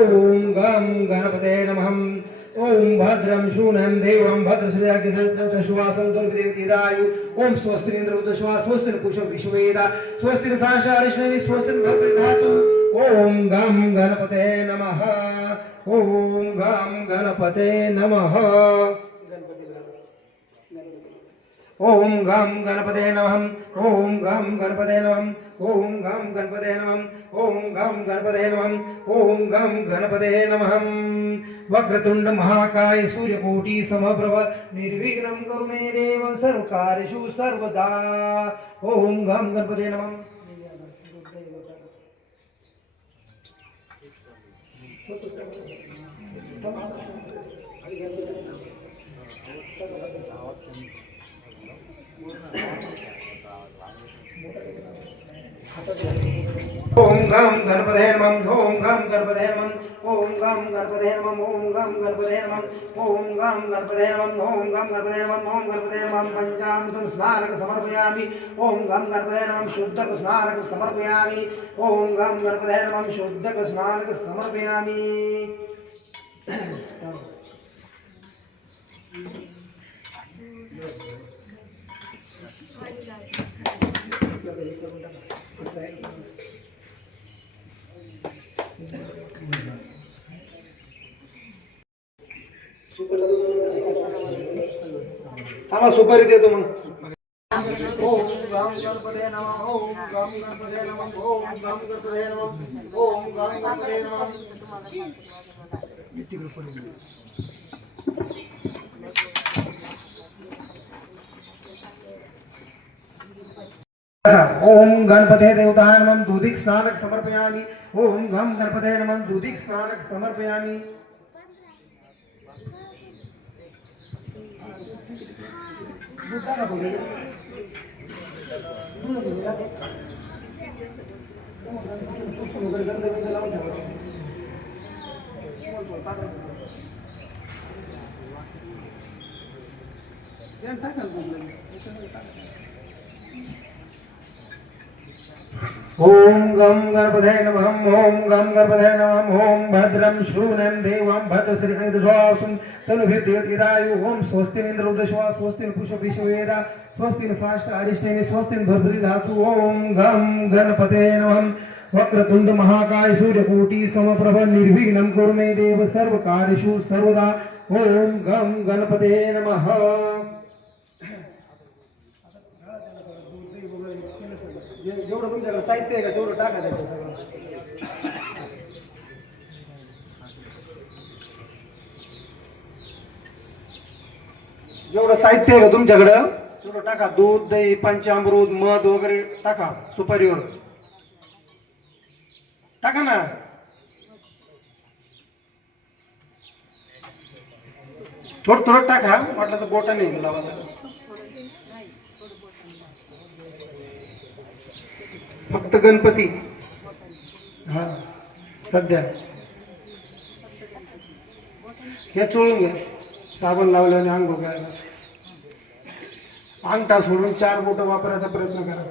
ओम गम गणपते नमः। ओम भद्रं शूनं देवं भद्रश्रियाकिसुवासं दुर्विदेवतीदायु। ओम स्वस्ति इंद्र उदश्वा स्वस्ति पुरुषो विश्वेदा स्वस्ति साशारिष्णवि स्वस्ति भवधातु। ओम गम गणपते नमः। ओम गम गणपते नमः। ओम गम गणपते नमः। ओम गम गणपते नमः। ओम गम गणपते नमः। ओम गम गणपते नमः। ओम गम गणपते नमः। वक्रतुंड महाकाय सूर्यकोटि समप्रभ निर्विघ्नं कुरु मे देव सर्वकार्येषु सर्वदा। ओम गम गणपते नमः। ओम गम गणपते नमः। ओम गम गणपते नमः। ओम गम गणपते नमः। ओम गम गणपते नमः। ओम गम गणपते नमः। ओम गम गणपते नमः। ओम गणपते नमः। पंचामृतं स्नानक समर्पयामि। ओम गम गणपते नमः। शुद्धक स्नानक समर्पयामि। ओम गम गणपते नमः। शुद्धक स्नानक समर्पयामि। थांबा सुपारी देतो मग. ओम गम गणपते नमः. ओम गम गणपते नमः. ओम गम गणपते नमः. ओम गम गणपते नमः. ओम गणपते देवताय नमः. दूधिक स्नानक समर्पयामि. ओम गम गणपते नमः. दूधिक स्नानक समर्पयामि. ओम गम गणपते नमः. ओम गम गणपते नमः. ओम भद्रं शूनं देवं भद्रश्रियाकिसुवासं तनुभिर्देवतीदायु. ओम स्वस्ति इंद्र उदश्वा स्वस्ति पुरुषो विश्वेदा स्वस्ति साष्टारिष्णवि स्वस्ति भवधातु. ओम गम गणपते नमः. वक्रतुंड महाकाय सूर्यकोटि समप्रभ निर्विघ्नं कुरु मे देव सर्वकार्येषु सर्वदा. ओम गम गणपते नमः. जेवढं तुमच्याकडे साहित्य आहे का तेवढं टाका त्याचं सगळं. जेवढं साहित्य आहे का तुमच्याकडं तेवढं टाका. दूध दही पंचामृत मध वगैरे टाका सुपारीवर टाका ना. थोडं थोडं टाका. म्हटलं तर बोटाने लावा. फक्त गणपती हा सध्या हे चोळून घ्या. साबण लावल्याने अंघोळ करायला. अंगठा सोडून 4 बोटं वापरायचा प्रयत्न करा.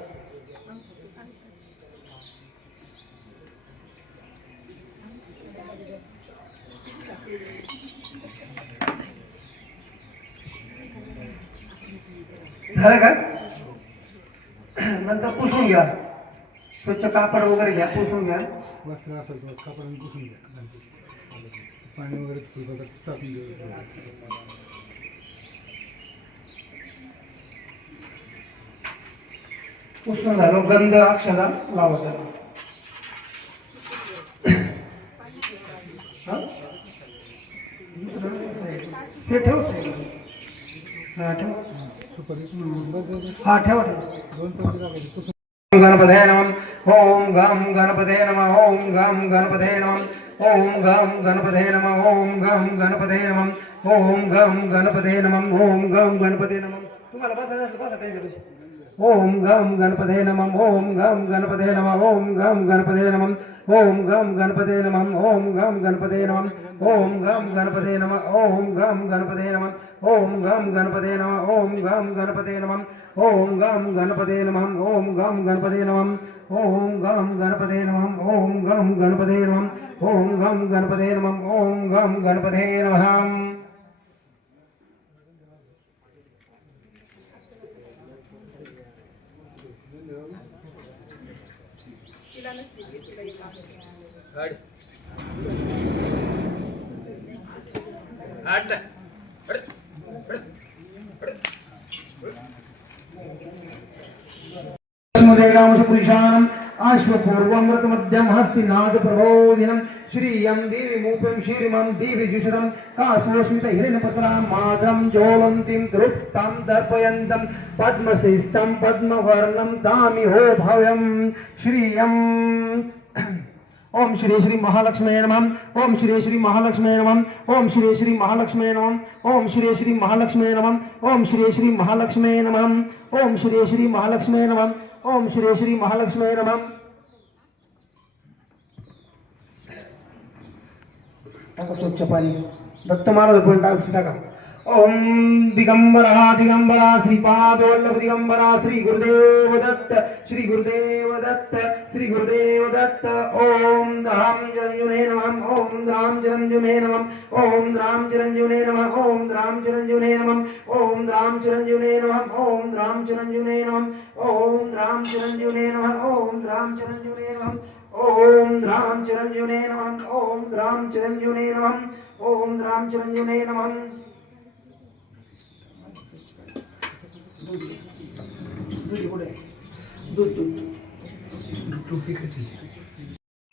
झालं का? नंतर पुसून घ्या. स्वच्छ कापड वगैरे घ्या. पुसून घ्या. वस्त्र असेल तर कापडाने पुसून घ्या. पाणी वगैरे टाकून द्या. पुसून झालं. गंध अक्षरा लावा त्याला. ते ठेव. हा ठेव. हा ठेवा ठेवा. गणपते नमः. ओम गम गणपते नमः. ओम गम गणपते नमः. ओम गम गणपते नमः. ओम गम गणपते नमः. ओम गम गणपते नमः. ओम गम गणपते नमः. तुम्हाला बसायचं बसा त्यांच्यापाशी. ओम गम गणपते नमः ओम गम गणपते नमः ओम गम गणपते नमः ओम गम गणपते नमः ओम गम गणपते नमः ओम गम गणपते नमः ओम गम गणपते नमः ओम गम गणपते नमः ओम गम गणपते नमः ओम गम गणपते नमः ओम गम गणपते नमः ओम गम गणपते नमः ओम गम गणपते नमः ओम गम गणपते नमः ओम गम गणपते नमः पुरुषाणम् अश्वपूर्वमृतमध्यम हस्तिनाद प्रबोधिनम् श्रियं देवी मूपं श्रीमं देवी जुषदं कासोस्मित हिरण्यपत्रां मातरं ज्वलन्तीं दृप्तां दर्पयन्तं पद्मशिस्तं पद्मवर्णं दामि हो भव्यं श्रियं ओम श्री श्री महालक्ष्मी नमः ओम श्री श्री महालक्ष्मी नमः ओम श्री श्री महालक्ष्मी नमः ओम श्री श्री महालक्ष्मी नमः ओम श्री श्री महालक्ष्मी नमः ओम श्री श्री महालक्ष्मी नमः ओम श्री श्री महालक्ष्मी नमः टाका स्वच्छ पाणी दत्त महाराज पण टाका ओम दिगंबरा दिगंबरा श्रीपाद वल्लभ दिगंबरा श्री गुरुदेव दत्त श्री गुरुदेव दत्त श्री गुरुदेव दत्त ओम राम चिरंजीवने नमः ओम राम चिरंजीवने नमः ओम राम चिरंजीवने नमः ओम राम चिरंजीवने नमः ओम राम चिरंजीवने नमः ओम राम चिरंजीवने नमः ओम राम चिरंजीवने नमः ओम राम चिरंजीवने नमः ओम राम चिरंजीवने नमः ओम राम चिरंजीवने नमः ओम राम चिरंजीवने नमः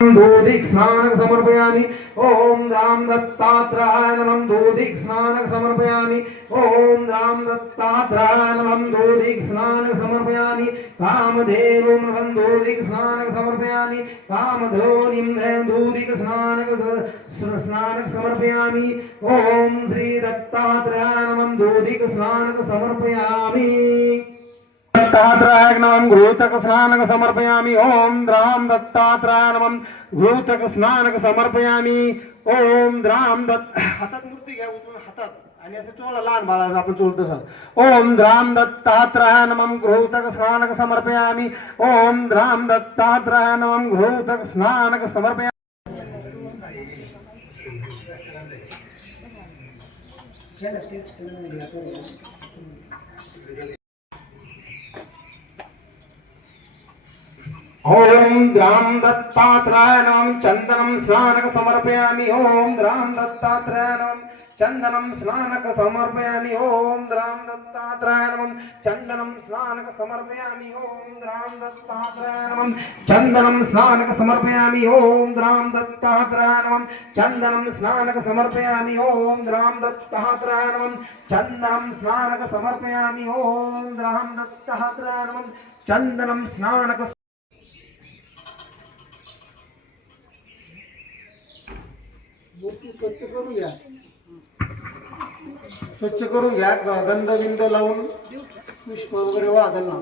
दूधिक स्नानक समर्पयामि ओम राम दत्तात्रेयाय नमः दूधिक स्नानक समर्पयामि ओम राम दत्तात्रेयाय नमः दूधिक स्नानक समर्पयामि कामधेनुं नमः दूधिक स्नानक समर्पयामि कामधोनिं दूधिक स्नानक समर्पयामि ओम श्री दत्तात्रेयाय नमः दूधिक स्नानक समर्पयामि दत्तात्रेयाय नमः घृतक स्नानक समर्पयामि ओम राम दत्तात्रेयाय नमः घृतक स्नानक समर्पयामि ओम राम दत्त हातात मूर्ती घ्या उचलून हातात आणि असं चोळा लहान बाळाला आपण चोळतो सर ओम राम दत्तात्रेयाय नमः घृतक स्नानक समर्पयामि ओम राम दत्तात्रेयाय नमः घृतक स्नानक समर्पयामि ओम राम दत्तात्रेयाय नमः चंदनं स्नानक समर्पयामि ओम राम दत्तात्रेयाय नमः चंदनं स्नानक समर्पयामि ओम राम दत्तात्रेयाय नमः चंदनं स्नानक समर्पयामि ओम राम दत्तात्रेयाय नमः चंदनं स्नानक समर्पयामि ओम राम दत्तात्रेयाय नमः चंदनं स्नानक समर्पयामि ओम राम दत्तात्रेयाय नमः चंदनं स्नानक समर्पयामि ओम राम दत्तात्रेयाय नमः चंदनं स्नानक मूर्ती स्वच्छ करून घ्या स्वच्छ करून घ्या गंध बिंद लावून पुष्प वगैरे वादल ना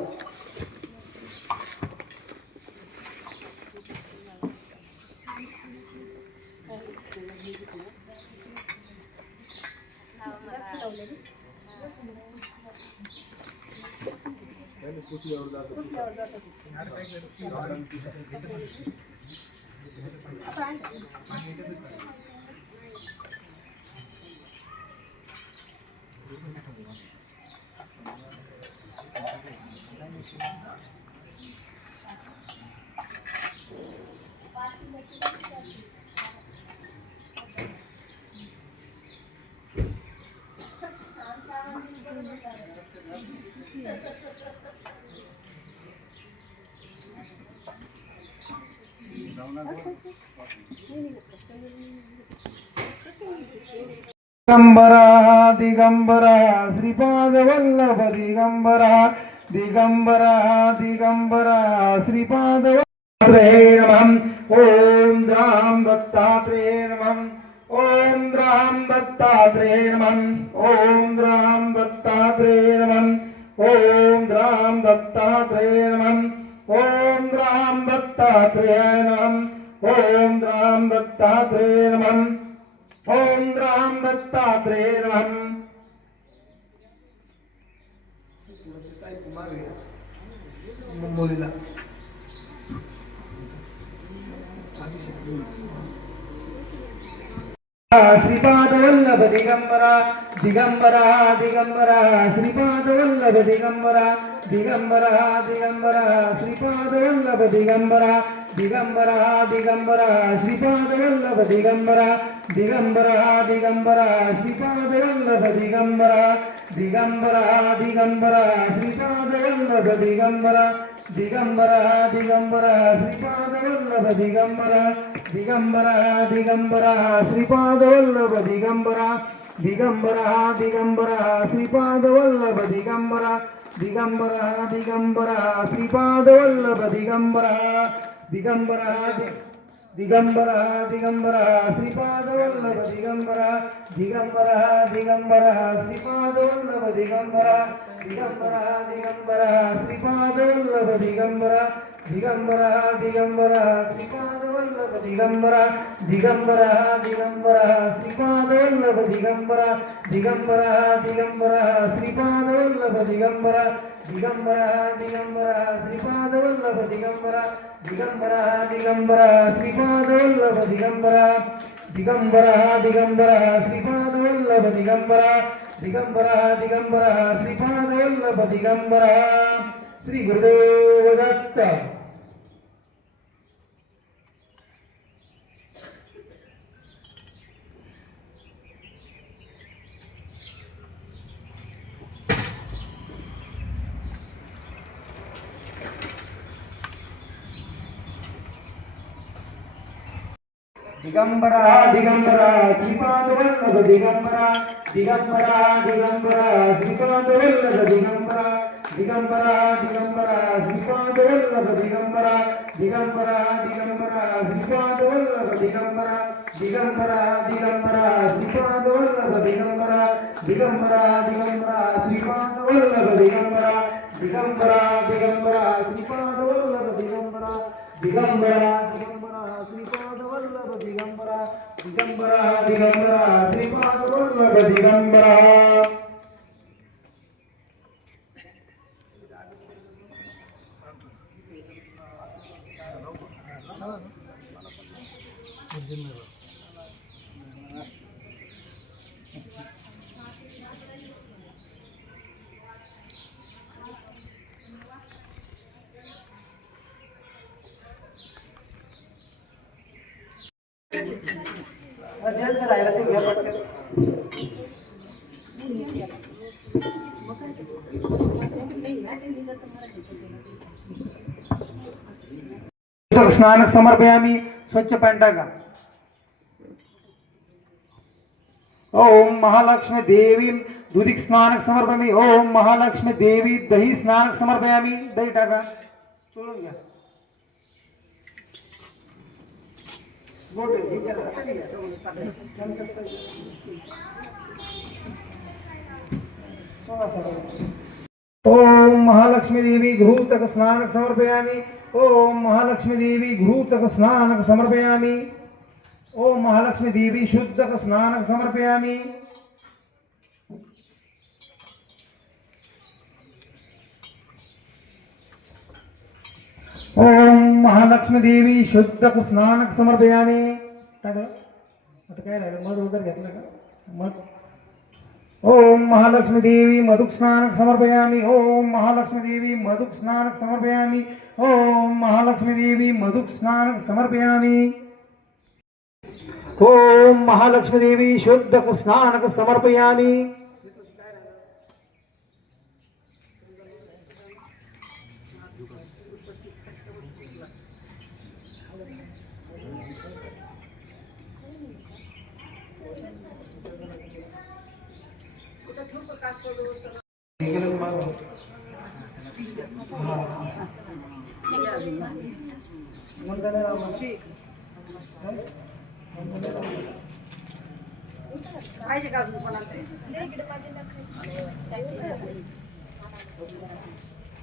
दिगंबरा दिगंबरा श्रीपाद वल्लभ दिगंबरा दिगंबरा दिगंबरा श्रीपाद दत्तात्रेय नमः ओम राम दत्तात्रेय नमः ओम राम दत्तात्रेय नमः ओम राम दत्तात्रेय नमः ओम राम दत्तात्रेय नमः ॐ राम दत्तात्रेय नमः ॐ राम दत्तात्रेय नमः ॐ राम दत्तात्रेय नमः मुंबईला श्रीपाद वल्लभ दिगंबरा दिगंबरा दिगंबरा श्रीपाद वल्लभ दिगंबरा दिगंबरा दिगंबरा श्रीपाद वल्लभ दिगंबरा दिगंबरा दिगंबरा श्रीपाद वल्लभ दिगंबरा दिगंबरा दिगंबरा श्रीपाद वल्लभ दिगंबरा दिगंबरा दिगंबरा श्रीपाद वल्लभ दिगंबरा दिगंबरा दिगंबरा श्रीपाद वल्लभ दिगंबरा दिगंबरा दिगंबरा श्रीपाद वल्लभ दिगंबरा दिगंबरा दिगंबरा श्रीपाद वल्लभ दिगंबरा दिगंबरा दिगंबरा श्रीपाद वल्लभ दिगंबरा दिगंबरा दिगंबरा दिगंबरा श्रीपाद वल्लभ दिगंबरा दिगंबरा दिगंबरा श्रीपाद वल्लभ दिगंबरा दिगंबरा दिगंबरा श्रीपाद वल्लभ दिगंबरा दिगंबरा दिगंबरा श्रीपाद वल्लभ दिगंबरा दिगंबरा दिगंबरा श्रीपाद वल्लभ दिगंबरा दिगंबरा दिगंबरा श्रीपाद वल्लभ दिगंबरा दिगंबरा दिगंबरा श्रीपाद वल्लभ दिगंबरा दिगंबरा दिगंबरा श्रीपाद वल्लभ दिगंबरा दिगंबरा दिगंबरा श्रीपाद वल्लभ दिगंबरा दिगंबरा दिगंबरा श्रीपाद वल्लभ दिगंबरा श्री गुरुदेव दत्त दिगंबरा दिगंबरा श्रीपाद वल्लभ दिगंबरा दिगंबरा दिगंबरा श्रीपाद वल्लभ दिगंबरा दिगंबरा दिगंबरा श्रीपाद वल्लभ दिगंबरा दिगंबरा दिगंबरा श्रीपाद वल्लभ दिगंबरा दिगंबरा दिगंबरा श्रीपाद वल्लभ दिगंबरा दिगंबरा दिगंबरा श्रीपाद वल्लभ दिगंबरा दिगंबरा दिगंबरा श्रीपाद वल्लभ दिगंबरा दिगंबरा दिगंबरा श्रीपाद वल्लभ दिगंबरा दिगंबरा दिगंबरा श्रीपाद वल्लभ दिगंबरा स्नानक समर्पयामि स्वच्छ पांटागा ओम महालक्ष्मी देवी दुधिक स्नानक समर्पयामि ओम महालक्ष्मी देवी दही स्नानक समर्पयामि दही टाका चोळून घ्या ओम महालक्ष्मी देवी घृतक स्नानक समर्पयामि ओम महालक्ष्मी देवी घृतक स्नानक समर्पयामि ओम महालक्ष्मी देवी शुद्धक स्नानक समर्पयामि ओम महालक्ष्मी देवी शुद्धक स्नानक समर्पयामि आता काय राहिलं मध वगैरे घेतलं का मध ओम महालक्ष्मी देवी मधुक स्नानक समर्पयामि ओम महालक्ष्मी देवी मधुक स्नानक समर्पयामि ओम महालक्ष्मी देवी मधुक स्नानक समर्पयामि ओम महालक्ष्मी देवी शुद्धक स्नानक समर्पयामि पाहिजे का अजून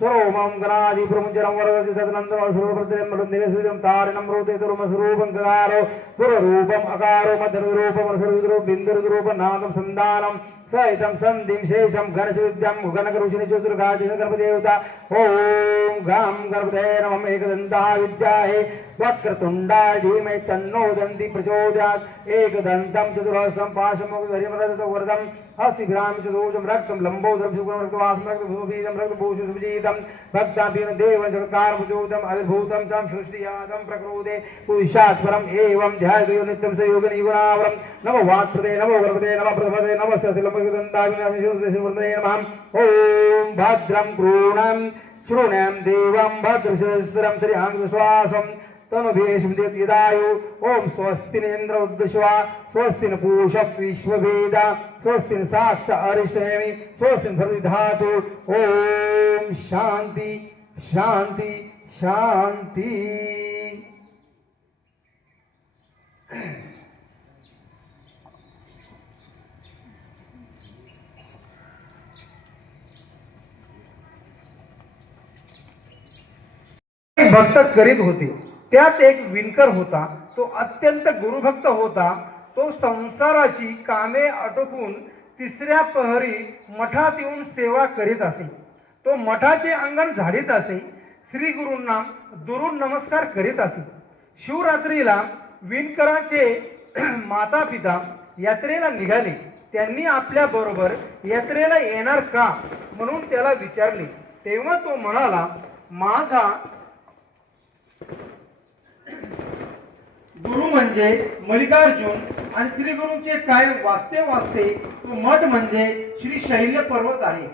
स्वरोमं गणादि प्रमुञ्जनं वरदति तदनन्दनं स्वरूपप्रतिरं मलुन्दिवेशुजं तारणं रोते तरुमस्वरूपं गगारो पुररूपम् अकारो मध्यरूपं रसरुद्रो बिन्दुरुद्रूपं नामकं सन्दानं सहितं सन्धिं शेषं गणशविद्यं गणकरुषिणि चतुर्गादिन गणपदेवता ॐ गं गणपते नमः एकदन्ताः विद्याहे वक्रतुण्डाय धीमहि तन्नो दन्ति प्रचोदयात् एकदन्तं चतुरहस्रं पाशमुखधरिमरदतो वरदं हस्तिभिरामि चतुर्भुजं रक्तं लम्बोदरं शुक्लं रक्तवासं रक्तभूषितं रक्तभूषितं सुविजितं भक्ताभीनं देवं जगत्कारभुजोतं अविर्भूतं तं सृष्टियातं प्रकृते पुरुषात् परम् एवं ध्यायतो नित्यं स योगनिगुणावरं नमो वात्प्रदे नमो गणपते नमः प्रथमते नमः सतिलम्बोदन्ताभिनामिषुर्दशवर्धये नमः ॐ भद्रं कृणं शृणं देवं भद्रशस्त्रं त्र्यङ्गश्वासं तनुभेशुदेदायु ओम स्वस्ति इंद्र उद्दश्वा स्वस्ति न पूषा विश्ववेदा स्वस्ति न साक्ष अरिष्टनेमि स्वस्ति न धातु ओम शांति शांति शांति। भक्त करीत होते त्यात एक विणकर होता तो अत्यंत गुरुभक्त होता तो संसाराची कामे आटोपून तिसऱ्या पहरी मठात येऊन सेवा करीत असे तो मठाचे अंगण झाडीत असे श्री गुरूंना दुरून नमस्कार करीत असे शिवरात्रीला विणकरांचे माता पिता यात्रेला निघाले त्यांनी आपल्या बरोबर यात्रेला येणार का म्हणून त्याला विचारले तेव्हा तो म्हणाला माझा गुरु म्हणजे मल्लिकार्जुन आणि श्री गुरूंचे काय वाचते वाचते तो मठ म्हणजे श्री शैल्य पर्वत आहे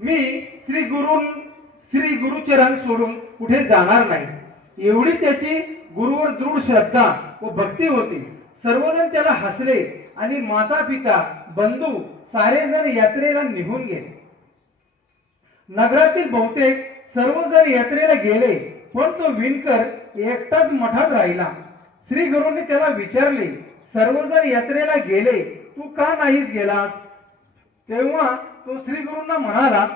मी श्री गुरुचरण सोडून कुठे जाणार नाही एवढी त्याची गुरुवर दृढ श्रद्धा व भक्ती होती सर्वजण त्याला हसले आणि माता पिता बंधू सारेजण यात्रेला निघून गेले नगरातील बहुतेक सर्वजण यात्रेला गेले पण तो विणकर एकटाच मठात राहिला श्री गुरूंनी त्याला विचारले सर्वजण यात्रेला गेले तू का नाहीस गेलास तेव्हा तो श्री गुरूंना म्हणाला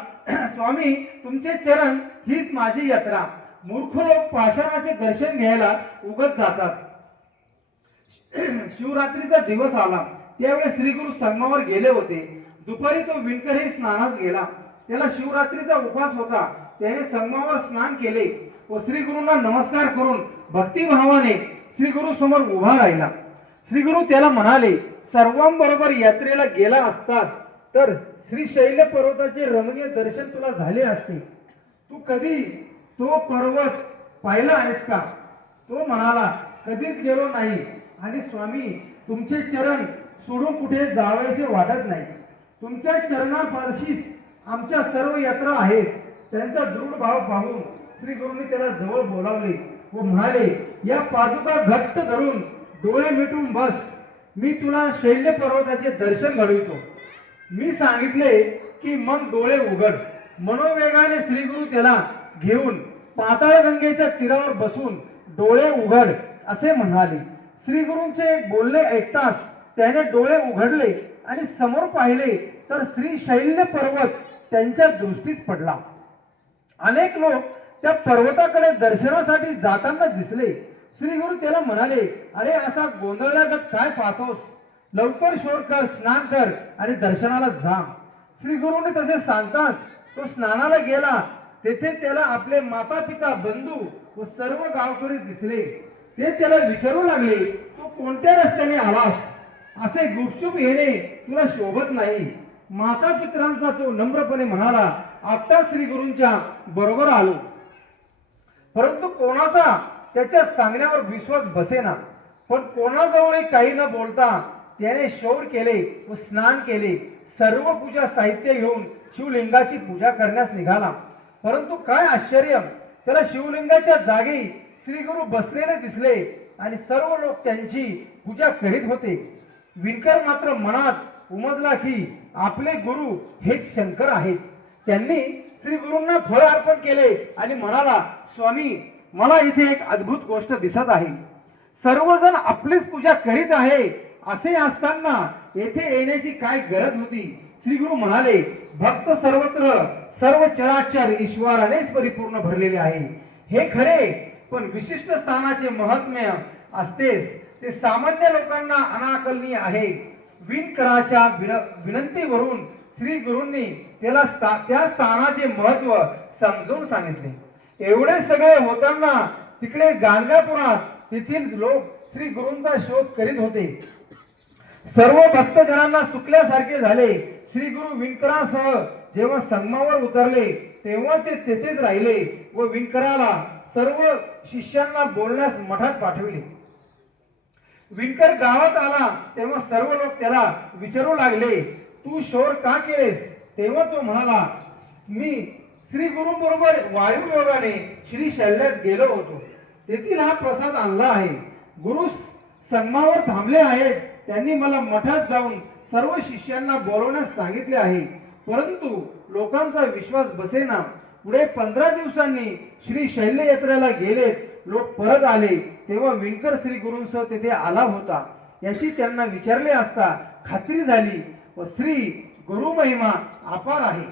स्वामी तुमचे चरण हीच माझी यात्रा मूर्ख लोक पाषाणाचे दर्शन घ्यायला उगत जातात शिवरात्रीचा दिवस आला त्यावेळी श्री गुरु संगमावर गेले होते दुपारी तो विणकरही स्नानास गेला त्याला शिवरात्रीचा उपवास होता त्याने संगमावर स्नान केले व श्री गुरूंना नमस्कार करून भक्तिभावाने श्री गुरु समोर उभा राहिला श्री गुरु त्याला म्हणाले सर्वांबरोबर यात्रेला गेला असतात तर श्री शैल्य पर्वताचे रमणीय दर्शन तुला झाले असते तू कधी तो पर्वत पाहिला आहेस का तो म्हणाला कधीच गेलो नाही आणि स्वामी तुमचे चरण सोडून कुठे जावयाचे वाटत नाही तुमच्या चरणापाशीच आमच्या सर्व यात्रा आहेत त्यांचा दृढ भाव पाहून श्री गुरूंनी त्याला जवळ बोलावले व म्हणाले या पादुका घट्ट धरून डोळे मिटून बस मी तुला शैल्य पर्वताचे दर्शन घडवितो मी सांगितले की मग डोळे उघड मनोवेगाने श्री गुरु त्याला घेऊन पाताळगंगेच्या तीरावर बसून डोळे उघड असे म्हणाले श्री गुरूंचे बोलणे ऐकताच त्याने डोळे उघडले आणि समोर पाहिले तर श्री शैल्य पर्वत त्यांच्या दृष्टीस पडला अनेक लोक त्या पर्वताकडे दर्शनासाठी जाताना दिसले श्री गुरु त्याला म्हणाले अरे असा गोंधळल्यागत काय पाहतोस लवकर शोध कर स्नान कर आणि दर्शनाला जा श्री गुरुने तसे सांगताच तो स्नानाला गेला तेथे त्याला आपले माता पिता बंधू व सर्व गावकरी दिसले ते त्याला विचारू लागले तू कोणत्या रस्त्याने आलास असे गुपचूप येणे तुला शोभत नाही माता पितरांचा तो नम्रपणे म्हणाला आता श्री गुरूंच्या बरोबर आलो परंतु कोणाचा त्याच्या सांगण्यावर विश्वास बसेना पण कोणाजवळ काही न बोलता त्याने शौर केले व स्नान केले सर्व पूजा साहित्य घेऊन शिवलिंगाची पूजा करण्यास निघाला परंतु काय आश्चर्य त्याला शिवलिंगाच्या जागी श्री गुरु बसलेले दिसले आणि सर्व लोक त्यांची पूजा करीत होते विणकर मात्र मनात उमजला की आपले गुरु हेच शंकर आहेत त्यांनी श्री गुरूंना फळ अर्पण केले आणि म्हणाला स्वामी मला इथे एक अद्भुत गोष्ट दिसत आहे सर्वजण आपलीच पूजा करीत आहे असे असताना येथे येण्याची काय गरज होती श्री गुरु म्हणाले, भक्त सर्वत्र सर्व चराचर ईश्वरानेच परिपूर्ण भरलेले आहे. हे खरे, पण विशिष्ट स्थानाचे महात्म्य असतेच ते सामान्य लोकांना अनाकलनीय आहे. विणकराच्या विनंतीवरून श्री गुरूंनी त्याला त्या स्थानाचे महत्व समजून सांगितले. एवढे सगळे होताना तिकडे गाणगापुरात तेथील लोक श्री गुरूंचा शोध करीत होते. सर्व भक्तजनांना चुकल्यासारखे झाले. श्री गुरु विणकरासह जेव्हा संगमावर उतरले तेव्हा ते तेथेच राहिले व विणकराला सर्व शिष्यांना बोलण्यास मठात पाठविले. विणकर गावात आला तेव्हा सर्व लोक त्याला विचारू लागले, तू शोर का केलेस? तेव्हा तो म्हणाला, मी श्री गुरु बरोबर वायू योगाने श्री शैल्यास गेलो होतो. तेथील हा प्रसाद आणला आहे. गुरु संगमावर थांबले आहेत. त्यांनी मला मठात जाऊन सर्व शिष्यांना बोलवण्यास सांगितले आहे, परंतु लोकांचा विश्वास बसेना. पुढे 15 दिवसांनी श्री शैल्य यात्रेला गेलेत. लोक परत आले तेव्हा विणकर श्री गुरूंसह तेथे आला होता. याची त्यांना विचारले असता खात्री झाली व श्री गुरु महिमा अपार आहे.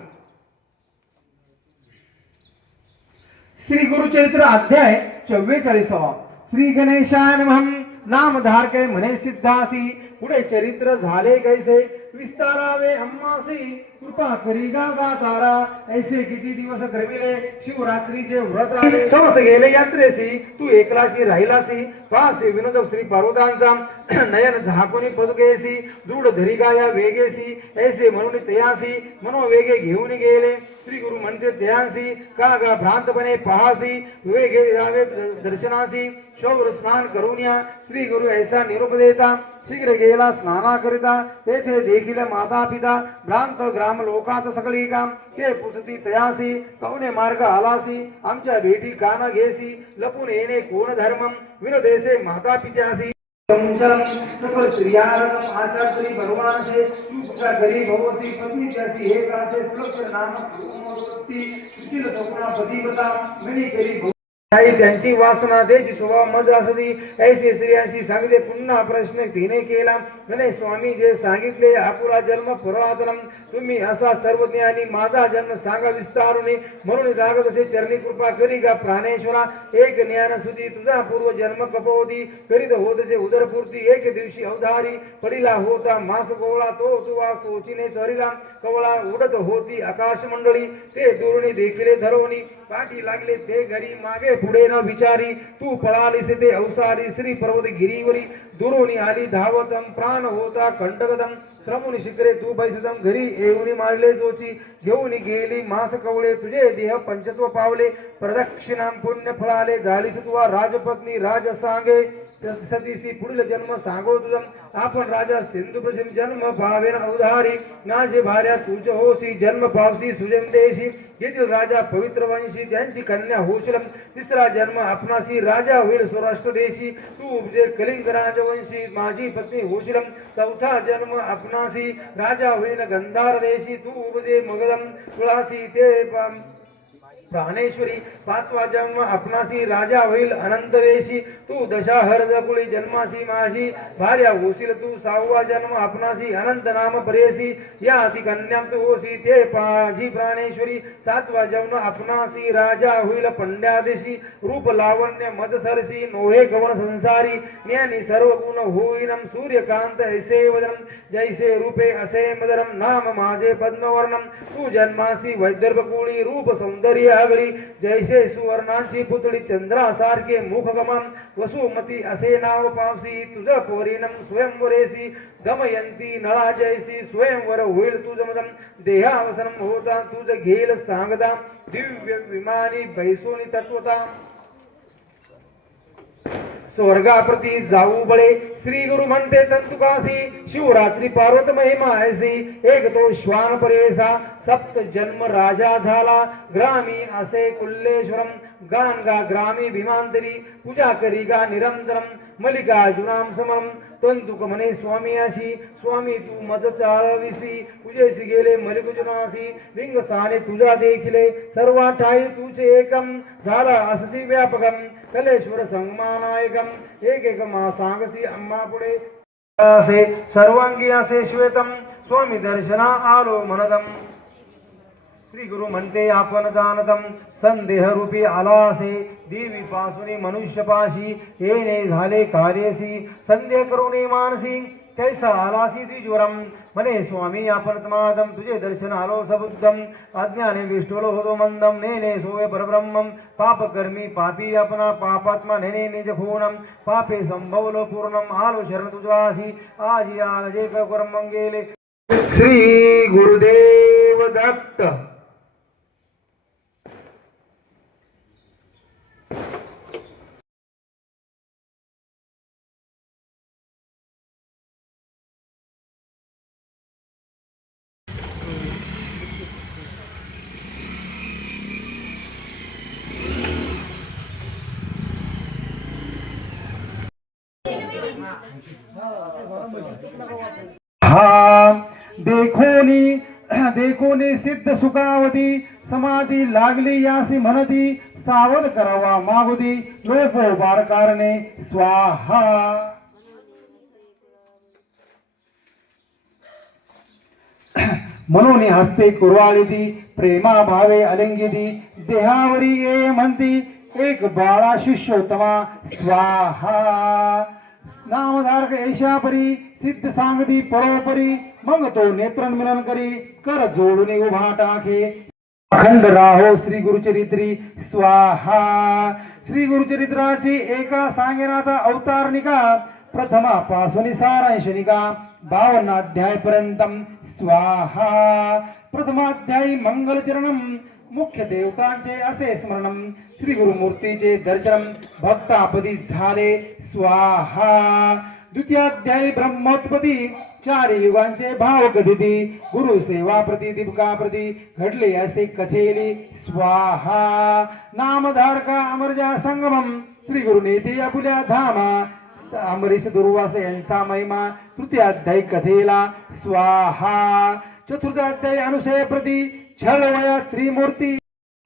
श्री गुरुचरित्र अध्याय 44. श्री गणेशाय नमः. नाम धारके म्हणे सिद्धासी, पुढे चरित्र झाले कैसे? विस्तारावे अम्मासी, कृपा करी गा तारा. ऐसे किती दिवस क्रमिले, शिवरात्रीचे व्रत आले. समस्त गेले यात्रेसी, तू एकलाशी राहिलासी. पासे विनोद श्री पार्वतांचा, नयन झाकोनी पदुकेसी. दृढ धरी गाया वेगेसी, ऐसे म्हणून तयासी. मनोवेगे घेऊन गेले. श्री गुरु म्हणते तयांसी, का गा भ्रांतपणे पहासी. वेगे यावे दर्शनासी, शौर स्नान करून या. श्री गुरु ऐसा निरोप देता, शीघ्र गेला स्नाना करिता. तेथे देखील माता पिता, भ्रांत ग्राम लोकात सगळी काम. ते पुसती तयासी, कवने मार्ग आलासी. आमच्या भेटी कान घेसी, लपून येणे कोण धर्म. विनोदेसे माता पित्यासी. सकल स्त्रियारम आचार श्री भगवान से, तुझा गरीब भवसी पत्नी त्यासी एक आसे. सुलभ नाम सुशील सगुणा पतिपता, मिनी करी त्यांची वासना त्याची स्वभाव मज असती. ऐसे स्त्रियांशी सांगितले. पुन्हा प्रश्न तिने केला, म्हणे स्वामी जे सांगितले आपुला जन्म पुरातनम. तुम्ही असा सर्वज्ञ आणि माझा जन्म सांगा विस्तारुने. म्हणून रागत असे चरणी कृपा करी गा प्राणेश्वरा. एक ज्ञान सुधी तुझा पूर्व जन्म कपवती. करीत होतसे उदरपूर्ती. एक दिवशी अवधारी पडिला होता मास गोळा. तो तुवा तोचीने चरिला. कवळा उडत होती आकाश मंडळी. ते दुर्णी देखिले धरवणी. पाठी लागले ते घरी, मागे पुढे न विचारी. तू पळालीस ते अवसारी. श्री पर्वत गिरीवरी दुरोणी आली धावतम. प्राण होता कंटकदम. श्रमुनी शिखरे तू बैसदम. घरी येऊनी मारले जोची. घेऊन गेली मास कवळे. तुझे देह पंचत्व पावले. प्रदक्षिणाम पुण्य फळाले. झालीस तुवा राजपत्नी राज सांगे. सतीसी पुढील जन्म सांगो तुझम. आपण राजा सिंधुपसिम जन्म भावेन अवधारी. माझे भार्या तुझ होसी. जन्म पावसी सुजन देशी. येथील राजा पवित्र वंशी. त्यांची कन्या होशील. तिसरा जन्म आपणासी. राजा होईल सौराष्ट्र देशी. तू उपजे कलिंग राजवंशी. माझी पत्नी होशील. चौथा जन्म आपणासी. राजा होईल गंधार देशी. तू उपजे मगधम तुळासी. ते प्राणेश्वरी. पाचवा जन्म आपणासी. राजा होईल अनंत वेशी. तू दशाहर्द कुळी जन्मासी. माझी भार्या होशील तू. सहावा जन्म आपणासी. अनंत नाम परेसी. या ती कन्या तू होसी. ते माझी प्राणेश्वरी. सातवा जन्म आपणासी. राजा होईल पंड्यादेशी. रूप लावण्य मज सरसी. नोहे गवन संसारी. ज्ञानी सर्व गुण होईनम. सूर्यकांत ऐसे वदनम. जैसे रूपे असे मदरम. नाम माझे पद्मवर्णम. तू जन्मासी वैदर्भ कुळी. रूप सौंदर्य आगळी. जैसे सुवर्णांची पुतळी. चंद्रासारखे मुखगमन. वसुमती असे नाव पावसी. तुझ पोरीनम स्वयंवरेसी. दमयंती नळा जैसी. स्वयंवर होईल तुझ मदम. देहावसनम होता तुझ घेल सांगता. दिव्य विमानी बैसोनी तत्वता. स्वर्गाप्रती जाऊ बळे. श्री गुरु म्हणते तंतुकासी. शिवरात्री पार्वत महिमा ऐसी. एक तो श्वान परेसा. सप्त जन्म राजा झाला. ग्रामी असे कुल्लेश्वरम. गान गा ग्रामी भीमांतरी. पूजा करी गा निरंतरम. मल्लिकार्जुनाम समम. तंतुक म्हणे स्वामी अशी. स्वामी तू मज चाळविसी. तुझेसी गेले मल्लिकार्जुनासी. लिंग स्थाने तुझा देखिले. सर्वा ठाई तुझे एकम. झाला अससी व्यापकम. कलेश्वर संगमानायकम. एक एक मा सांगसी अम्मा पुढे. असे सर्वांगी असे श्वेतम. स्वामी दर्शना आलो मनदम. श्री गुरु म्हणते आपण जाणतम संदेह रूपी आलासे देवी पासून मनुष्य पाशी येणे झाले कार्यसी संदेह करुणे मानसी कैसा आलासी द्विज्वरम. म्हणे स्वामी आपण तमादम तुझे दर्शन आलो सबुद्धम अज्ञाने विष्टुलो होतो मंदम नेने सोवे परब्रह्मम पाप कर्मी पापी अपना पापात्मा नेने निज खूनम पापे संभवलो पूर्णम आलो शरण तुझासी आजी आजे कर्म गेले. श्री गुरुदेव दत्त. हा देखोनी सिद्ध सुखावती समाधी लागली यासी म्हणती सावध करावा मागुदी लोकोपार कारणे स्वाहा. म्हणून हस्ते कुरवाळीती प्रेमा भावे अलिंगिती देहावरी ये म्हणती एक बाळा शिष्योत्तमा स्वाहा. नामधारक ऐशापरी सिद्ध सांगती परोपरी मग तो नेत्रण मिलन करी कर जोडून उभा टाके अखंड राहो श्री गुरुचरित्री स्वाहा. श्री गुरुचरित्राची एका सांगेनाथा अवतारणिका प्रथमा पासून सारांशनिका 52 अध्याय पर्यंतम स्वाहा. प्रथमाध्यायी मंगलचरणम मुख्य देवतांचे असे स्मरणम श्री गुरुमूर्तीचे दर्शन भक्तापदी झाले स्वाहा. द्वितीयाध्यायी ब्रह्मोत्पत्ती 4 युगांचे भाव कथिती गुरु सेवा प्रति दीपका प्रति घडले असे कथेली स्वाहा. नामधारका अमरजा संगमम श्री गुरुनेती आपुल्या धामा अमरीश दुर्वास यांचा महिमा तृतीयाध्यायी कथेला स्वाहा. चतुर्थाध्यायी अनुसय प्रति छलवया त्रिमूर्ती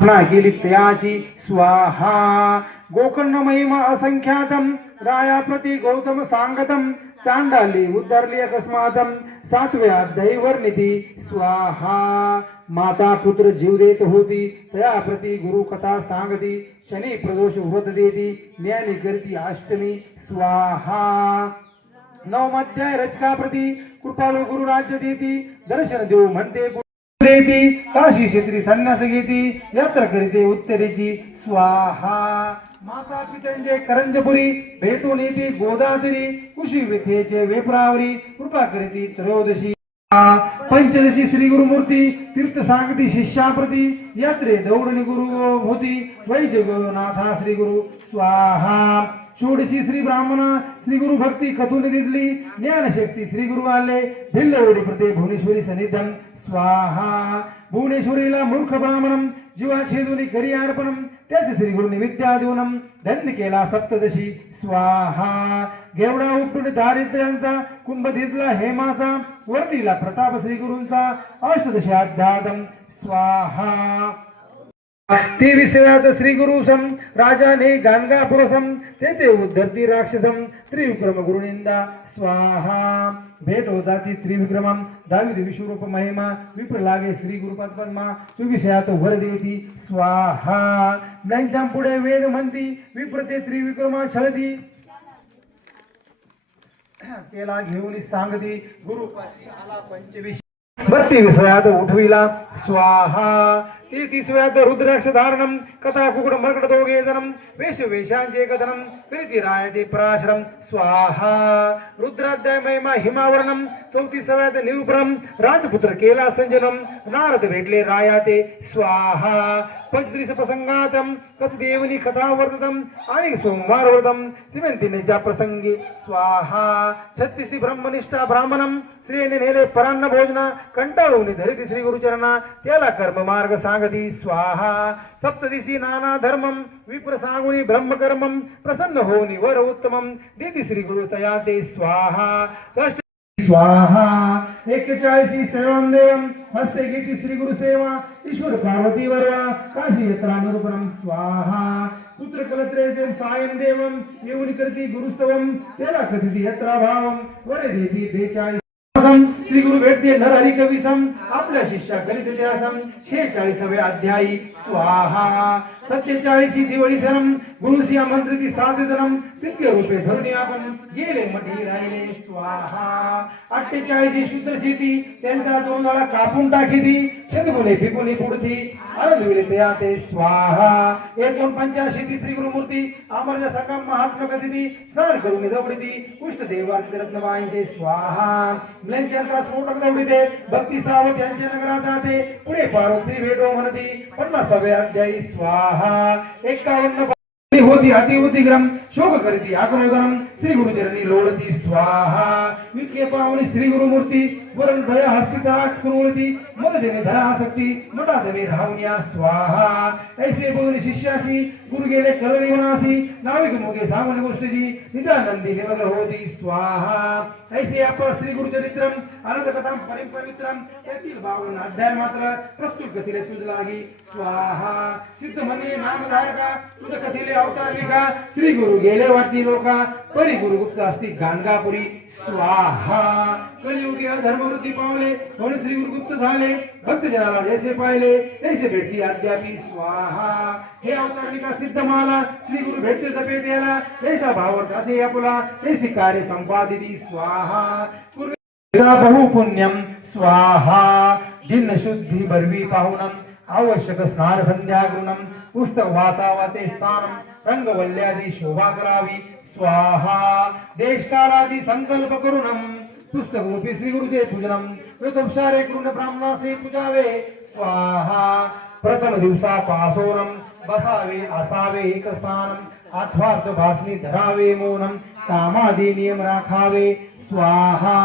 केली त्याची स्वाहा. गोकर्ण महिमा असंख्यातम राया प्रति गौतम सांगतम चांडाली उद्धारली अकस्मातम 7व्या अध्यायी वर्णिती स्वाहा. माता पुत्र जीव देत होती तया प्रति गुरु कथा सांगती शनी प्रदोष व्रत देती ज्ञानी करती अष्टमी स्वाहा. 9वाध्याय रचका प्रति कृपाळू गुरु राज्य देती दर्शन देऊ म्हणते देती काशी क्षेत्री संन्यास घेती यात्रा करीते उत्तरेची स्वाहा. माता पित्यांचे करंजपुरी भेटून येते गोदावरी कुशी विथेचे वेपरावरी कृपा करीती त्रयोदशी. पंचदशी श्री गुरुमूर्ती तीर्थ सांगती शिष्याप्रती यात्रे दौडणी गुरु होती वैजगनाथा श्री गुरु स्वाहा. षोडशी श्री ब्राह्मणा श्री गुरु भक्ती कथून दिसली ज्ञानशक्ती श्री गुरु आले भिल्लवडी प्रते भुवनेश्वरी सन्निधन स्वाहा. भुवनेश्वरीला मूर्ख ब्राह्मणम जीवा छेदुनी करी अर्पणम त्याचे श्री गुरुनी विद्या देऊनम धन्य केला सप्तदशी स्वाहा. घेवडा उपटून दारिद्र्यांचा कुंभ दिसला हेमाचा वर्णीला प्रताप श्री गुरूंचा अष्टदशी अध्यात्म स्वाहा. 23व्यात श्री गुरुसम राजाने गाणगापुरसम तेथे उद्धरती राक्षसम त्रिविक्रम गुरुनिंदा स्वाहा. भेट होताती त्रिविक्रमम दाविद विश्वरूप महिमा विप्र लागे श्री गुरुपद पद्मा 24व्यात वर देती स्वाहा. ज्ञानच्या पुढे वेद म्हणती विप्रते त्रिविक्रमा छळती त्याला घेऊन सांगती गुरुपाशी आला 25. 32व्यात उठविला स्वाहा. 33व्यात रुद्राक्ष धारणम कथा कुकुड मरकड दोघे जन्म वेश वेशांचे कथनम प्रीती रायते पराशरम स्वाहा. रुद्राध्याय महिमा हिमावरणम 34व्यात निवप्रम राजपुत्र केला संजनम नारद भेटले रायाते स्वाहा. 35 प्रसंगातम कथदेवनी कथा वर्ततम आणि सोमवार व्रतम श्रीमंतीनेच्या प्रसंगी स्वाहा. 36 ब्रह्मनिष्ठा ब्राह्मणम श्रीने नेले परान्न भोजना कंटाळून धरिती श्री गुरुचरणा त्याला कर्म मार्ग सांगती स्वाहा. 37 नाना धर्मम विप्र सांगुनी ब्रह्मकर्मम प्रसन्न होनी वर उत्तमम देती श्री गुरु तया ते स्वाहा. स्वाहा. 41 सेवम देवम हस्ते घेती श्री गुरु सेवा ईश्वर पार्वती वरवा काशी यत्रा निरूपणम स्वाहा. पुत्र कलत्रेसेम सायं देवम येऊन करती गुरुस्तवम त्याला कथिती यत्रा भावम वरे देती 42 श्री गुरु भेटते नरहरी कवी सम आपल्या शिष्या करीत त्यासम 46वे अध्यायी स्वाहा 47 दिवळी सनम गुरुसी आमंत्रिती 7 जन्म पित्य रूपे धरुणी आपण गेले मठी राहिले स्वाहा 48 शुद्ध शेती त्यांचा तोंडाला कापून टाकी दी शतगुणे फिकुनी पुढती आरधविले ते स्वाहा 49 श्री गुरुमूर्ती अमरजा संगम महात्मा कथिती स्नान करून जवळती कुष्ठ देवार्थ रत्नबाईंचे स्वाहा म्लेंच्या स्फोटक जवळते भक्ती सावत यांच्या नगरात जाते पुढे पार्वती भेटो म्हणती 50वे अध्यायी स्वाहा 51 होती अतिउद्दिग्रम शोक करीती आकरोदनम श्री गुरुचरणी लोळती स्वाहा विखे पावनी श्री गुरुमूर्ती वरद दया हस्तिता कुरुळती मदजने धरा आसक्ती मठात मे राहुनिया स्वाहा ऐसे बोलणी शिष्याशी गुरु गेले कळली वनासी नाविक मुगे सामान्य गोष्टीची निजानंदी निमग्न होती स्वाहा ऐसे आपण श्री गुरुचरित्रम आनंद कथाम पवित्रम त्यातील 52 अध्याय मात्र प्रस्तुत कथिले तुझ लागी स्वाहा सिद्ध म्हणे नामधारका तुझ कथिले अवतारिका श्री गुरु गेले वाटी लोका परी गुरुगुप्त असती गाणगापुरी स्वाहा कलियुगी धर्मवृत्ती पावले म्हणून श्री गुरुगुप्त झाले भक्त जनाला जैसे पाहिले तैसे भेटली अद्यापी स्वाहा हे अवतारिका सिद्ध माला श्री गुरु भेटते जपे द्याला जैसा भावार्थ असे आपुला तैसे कार्य संपादिती स्वाहा बहु पुण्यम स्वाहा जिन शुद्धि बर्वी पाहुनम आवश्यक स्नान संध्या गुणम पुस्तक वातावते स्थानम रंगवल्यादी शोभा करावी स्वाहा देशकालादी संकल्प करूनम पुस्तक रूपी श्री गुरुचे पूजनम ऋतुपचारे करून ब्राह्मणासे पूजावे स्वाहा प्रथम दिवसा पासोरम बसावे असावे एक स्थानम आत्वार्थ भासनी धरावे मौनम कामादी नियम राखावे स्वाहा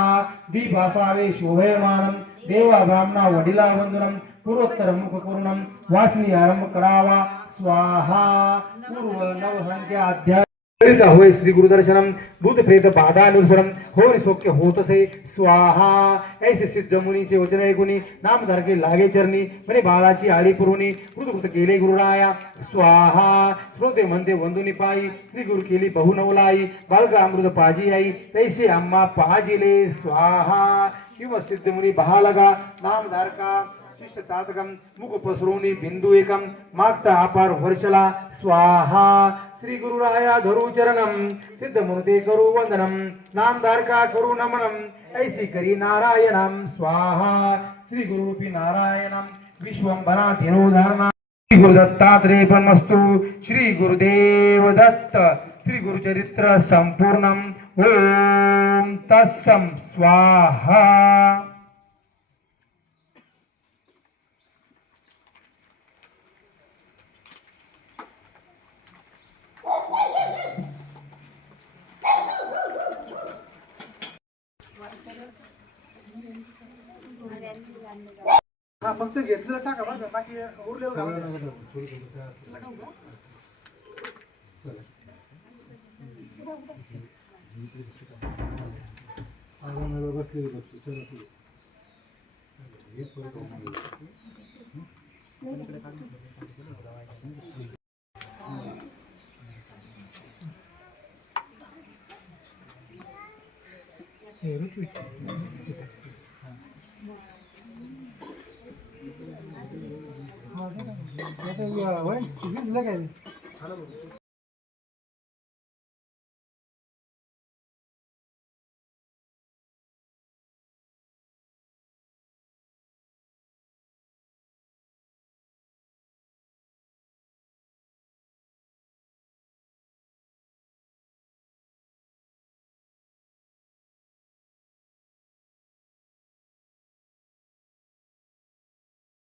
दीप असावे शोभयमानम देवा ब्राह्मणा वडिला वंदनम पूर्वोत्तर मुख करूनम वाचनी आरंभ करावा स्वाहा पूर्व नवसंख्या अध्याय होय श्री गुरुदर्शनम भूत प्रेत बाधानुसरम होय सौख्य होतसे स्वाहा ऐसे सिद्ध मुनीचे वचन ऐकुनी नामधारके लागे चरणी म्हणे बाळाची आळी पुरवणी कृतकृत केले गुरुराया स्वाहा श्रोते म्हणते वंदुनी पायी श्री गुरु केली बहुनवलाई बालका अमृत पाजी आई तैसे आम्हा पाजिले स्वाहा किंवा सिद्ध मुनी बहालगा नामधारका शिष्ट चातकम मुख पसरुनी बिंदू एकम मागता अपार वर्षला स्वाहा श्री गुरुराया धरू चरणम सिद्ध मुनुते करू वंदनम नामधारका करू नमनम ऐसी करी नारायणम स्वाहा श्री गुरुरूपी नारायणम विश्वंभरा तिरोधारणा श्री गुरुदत्तात्रेय परमस्तु श्री गुरुदेव दत्त श्री गुरुचरित्र संपूर्णम ओम तत्सम स्वाहा हा फक्त घेतलं टाका बरं बाकी उरलेलं राहू द्या. बसलेली बसतो चला पुढे वीज लगायला